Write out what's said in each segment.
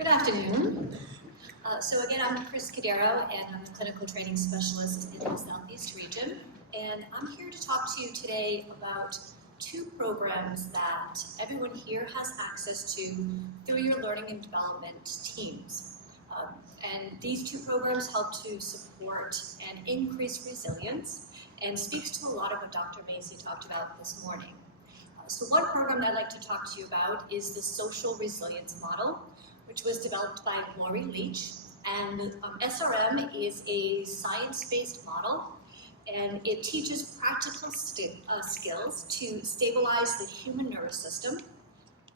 Good afternoon. So again, I'm Cordiero, and I'm a clinical training specialist in the Southeast region. And I'm here to talk to you today about two programs that everyone here has access to through your learning and development teams. And these two programs help to support and increase resilience and speaks to a lot of what Dr. Macy talked about this morning. So one program that I'd like to talk to you about is the social resilience model, which was developed by Lori Leach. And SRM is a science-based model, and it teaches practical skills to stabilize the human nervous system,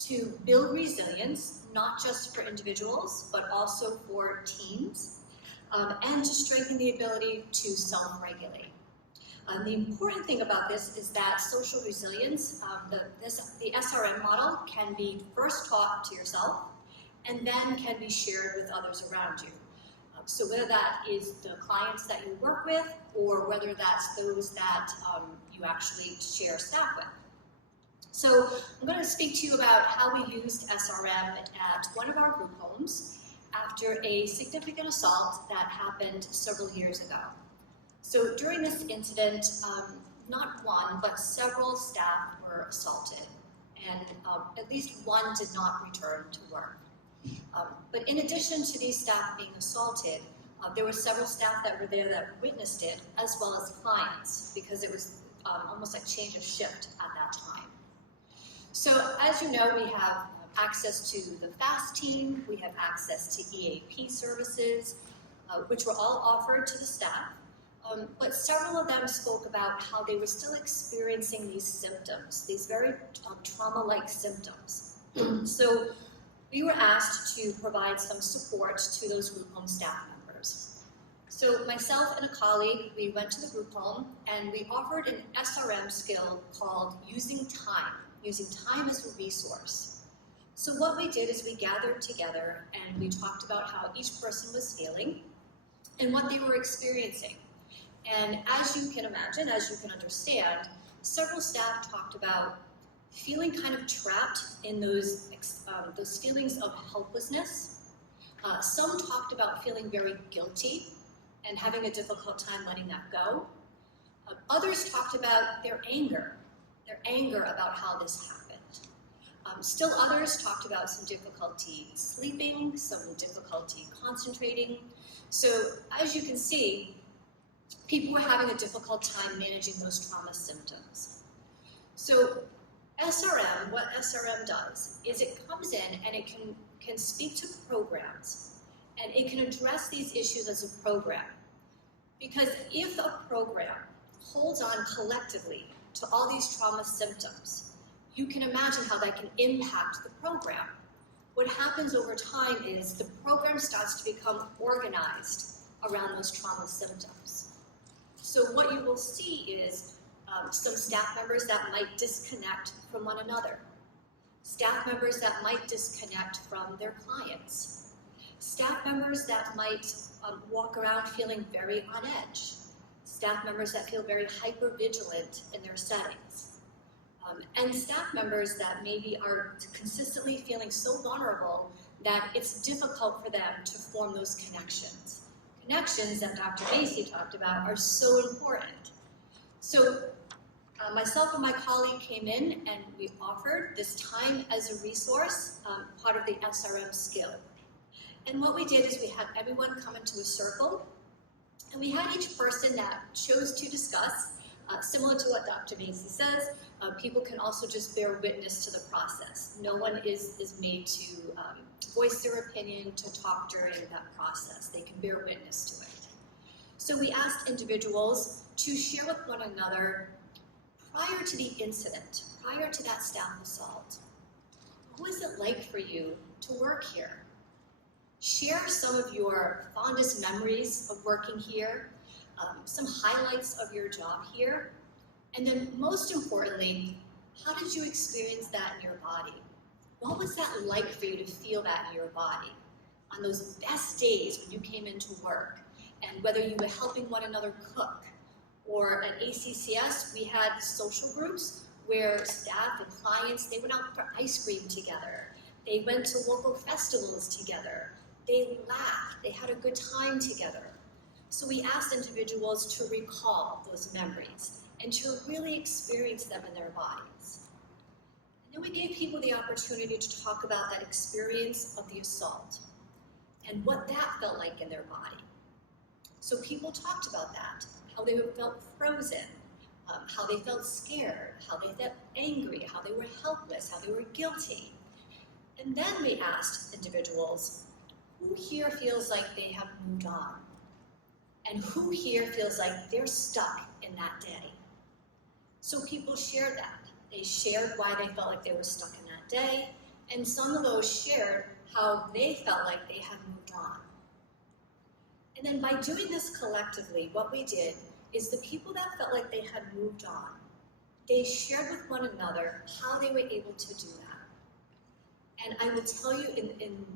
to build resilience, not just for individuals, but also for teams, and to strengthen the ability to self-regulate. The important thing about this is that social resilience, the SRM model can be first taught to yourself and then can be shared with others around you. So whether that is the clients that you work with or whether that's those that you actually share staff with. So I'm going to speak to you about how we used SRM at one of our group homes after a significant assault that happened several years ago. So during this incident, not one, but several staff were assaulted, and at least one did not return to work. But in addition to these staff being assaulted, there were several staff that were there that witnessed it, as well as clients, because it was almost like change of shift at that time. So as you know, we have access to the FAST team, we have access to EAP services, which were all offered to the staff. But several of them spoke about how they were still experiencing these symptoms, these very trauma-like symptoms. So we were asked to provide some support to those group home staff members. So myself and a colleague, we went to the group home and we offered an SRM skill called using time as a resource. So what we did is we gathered together and we talked about how each person was feeling and what they were experiencing. And as you can imagine, as you can understand, several staff talked about feeling kind of trapped in those feelings of helplessness. Some talked about feeling very guilty and having a difficult time letting that go. Others talked about their anger about how this happened. Still others talked about some difficulty sleeping, some difficulty concentrating. So as you can see, people were having a difficult time managing those trauma symptoms. So SRM, what SRM does is it comes in and it can speak to programs and it can address these issues as a program. Because if a program holds on collectively to all these trauma symptoms, you can imagine how that can impact the program. What happens over time is the program starts to become organized around those trauma symptoms. So what you will see is some staff members that might disconnect from one another, staff members that might disconnect from their clients, staff members that might walk around feeling very on edge, staff members that feel very hyper-vigilant in their settings, and staff members that maybe are consistently feeling so vulnerable that it's difficult for them to form those connections. Connections that Dr. Macy talked about are so important. So myself and my colleague came in and we offered this time as a resource, part of the SRM skill. And what we did is we had everyone come into a circle and we had each person that chose to discuss, similar to what Dr. Macy says, people can also just bear witness to the process. No one is made to voice their opinion, to talk during that process. They can bear witness to it. So we asked individuals to share with one another prior to the incident, prior to that staff assault. What was it like for you to work here? Share some of your fondest memories of working here, some highlights of your job here, and then most importantly, how did you experience that in your body? What was that like for you to feel that in your body on those best days when you came into work? And whether you were helping one another cook, or at ACCS, we had social groups where staff and clients, they went out for ice cream together. They went to local festivals together. They laughed. They had a good time together. So we asked individuals to recall those memories and to really experience them in their bodies. And then we gave people the opportunity to talk about that experience of the assault and what that felt like in their body. So people talked about that, how they felt frozen, how they felt scared, how they felt angry, how they were helpless, how they were guilty. And then we asked individuals, who here feels like they have moved on? And who here feels like they're stuck in that day? So people shared that. They shared why they felt like they were stuck in that day, and some of those shared how they felt like they had moved on. And then by doing this collectively, what we did is the people that felt like they had moved on, they shared with one another how they were able to do that. And I will tell you, in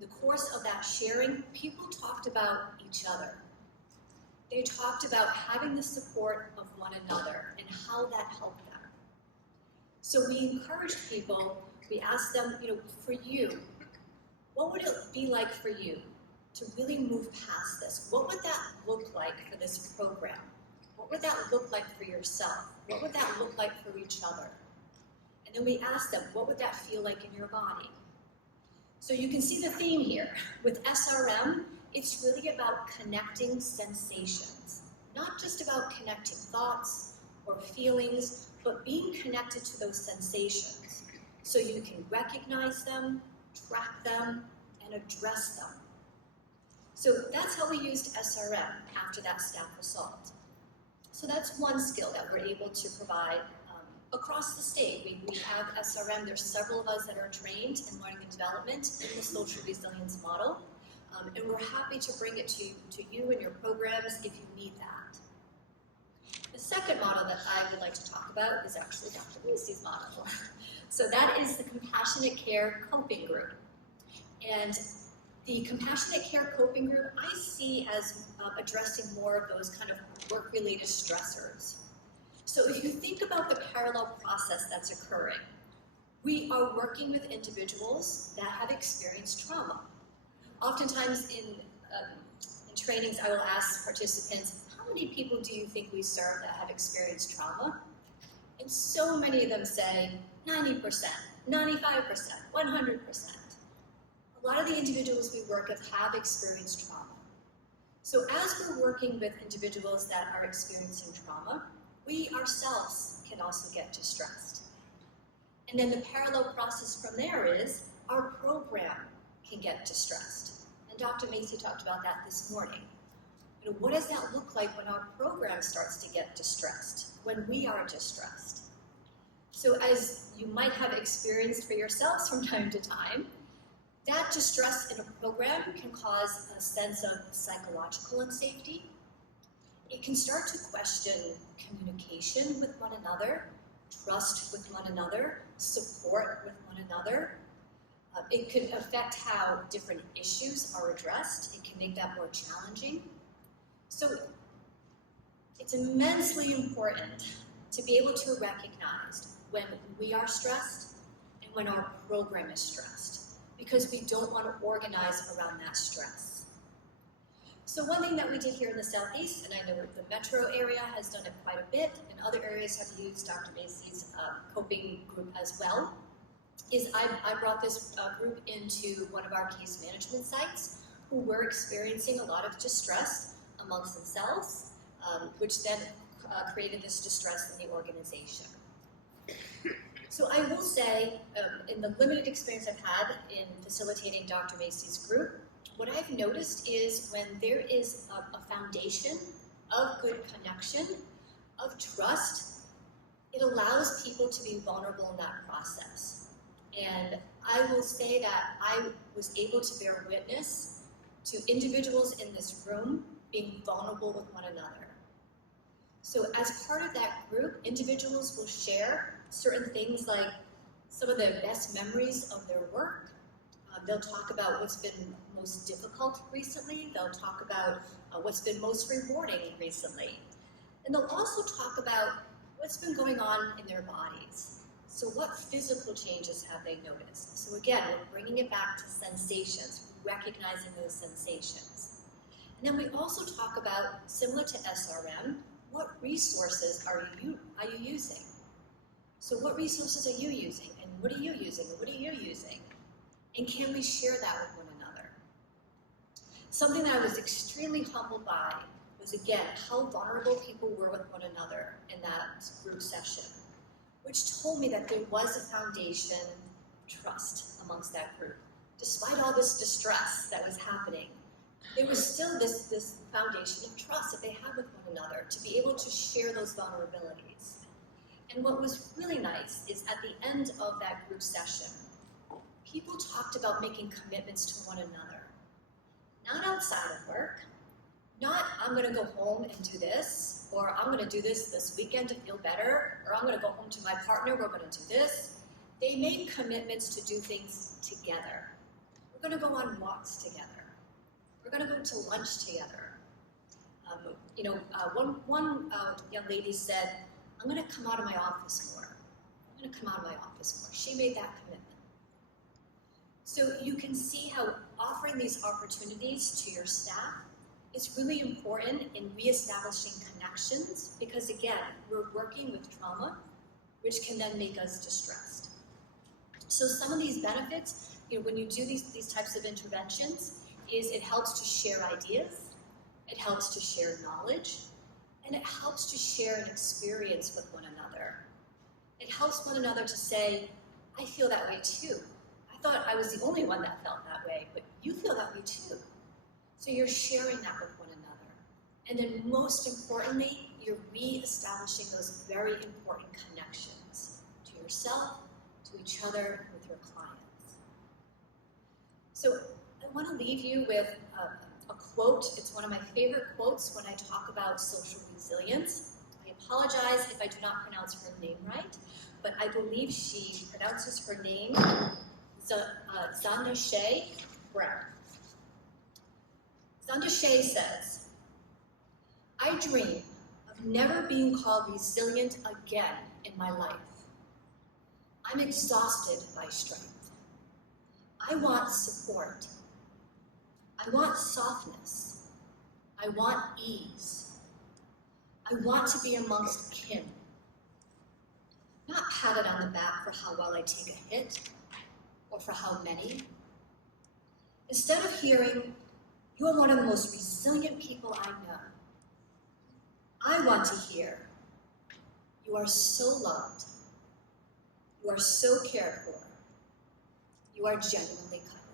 the course of that sharing, people talked about each other. They talked about having the support of one another and how that helped them. So we encouraged people, we asked them, for you, what would it be like for you to really move past this? What would that look like for this program? What would that look like for yourself? What would that look like for each other? And then we asked them, what would that feel like in your body? So you can see the theme here. With SRM, it's really about connecting sensations, not just about connecting thoughts or feelings, but being connected to those sensations so you can recognize them, track them, and address them. So that's how we used SRM after that staff assault. So that's one skill that we're able to provide across the state. We have SRM. There's several of us that are trained in learning and development in the social resilience model. And we're happy to bring it to you and your programs if you need that. The second model that I would like to talk about is actually Dr. Macy's model. So that is the Compassionate Care Coping Group. And the Compassionate Care Coping Group I see as addressing more of those kind of work-related stressors. So if you think about the parallel process that's occurring, we are working with individuals that have experienced trauma. Oftentimes in trainings, I will ask participants, how many people do you think we serve that have experienced trauma? And so many of them say 90%, 95%, 100%. A lot of the individuals we work with have experienced trauma. So as we're working with individuals that are experiencing trauma, we ourselves can also get distressed. And then the parallel process from there is our program can get distressed. And Dr. Macy talked about that this morning. What does that look like when our program starts to get distressed, when we are distressed? So as you might have experienced for yourselves from time to time, that distress in a program can cause a sense of psychological unsafety. It can start to question communication with one another, trust with one another, support with one another. It could affect how different issues are addressed. It can make that more challenging. So it's immensely important to be able to recognize when we are stressed and when our program is stressed, because we don't want to organize around that stress. So one thing that we did here in the Southeast, and I know the metro area has done it quite a bit, and other areas have used Dr. Macy's coping group as well, is I brought this group into one of our case management sites who were experiencing a lot of distress amongst themselves, which then created this distress in the organization. So I will say, in the limited experience I've had in facilitating Dr. Macy's group, what I've noticed is when there is a foundation of good connection, of trust, it allows people to be vulnerable in that process. And I will say that I was able to bear witness to individuals in this room being vulnerable with one another. So as part of that group, individuals will share certain things like some of their best memories of their work. They'll talk about what's been most difficult recently. They'll talk about what's been most rewarding recently. And they'll also talk about what's been going on in their bodies. So what physical changes have they noticed? So again, we're bringing it back to sensations, recognizing those sensations. And then we also talk about, similar to SRM, what resources are you using? So what resources are you using? And what are you using? And what are you using? And can we share that with one another? Something that I was extremely humbled by was, again, how vulnerable people were with one another in that group session, which told me that there was a foundation of trust amongst that group. Despite all this distress that was happening, there was still this foundation of trust that they had with one another to be able to share those vulnerabilities. And what was really nice is at the end of that group session, people talked about making commitments to one another. Not outside of work, not I'm gonna go home and do this, or I'm gonna do this weekend to feel better, or I'm gonna go home to my partner, we're gonna do this. They made commitments to do things together. We're gonna go on walks together. We're gonna go to lunch together. One young lady said, I'm gonna come out of my office more. I'm gonna come out of my office more. She made that commitment. So you can see how offering these opportunities to your staff is really important in reestablishing connections, because again, we're working with trauma, which can then make us distressed. So some of these benefits, when you do these types of interventions, is it helps to share ideas, it helps to share knowledge, and it helps to share an experience with one another. It helps one another to say, I feel that way too. I thought I was the only one that felt that way, but you feel that way too. So you're sharing that with one another. And then most importantly, you're re-establishing those very important connections to yourself, to each other, and with your clients. So I want to leave you with a quote. It's one of my favorite quotes when I talk about social resilience. I apologize if I do not pronounce her name right, but I believe she pronounces her name Zanda Shea Brown. Zanda Shea says, I dream of never being called resilient again in my life. I'm exhausted by strength. I want support. I want softness. I want ease. I want to be amongst kin. Not patted on the back for how well I take a hit or for how many. Instead of hearing, you're one of the most resilient people I know, I want to hear, you are so loved. You are so cared for. You are genuinely kind.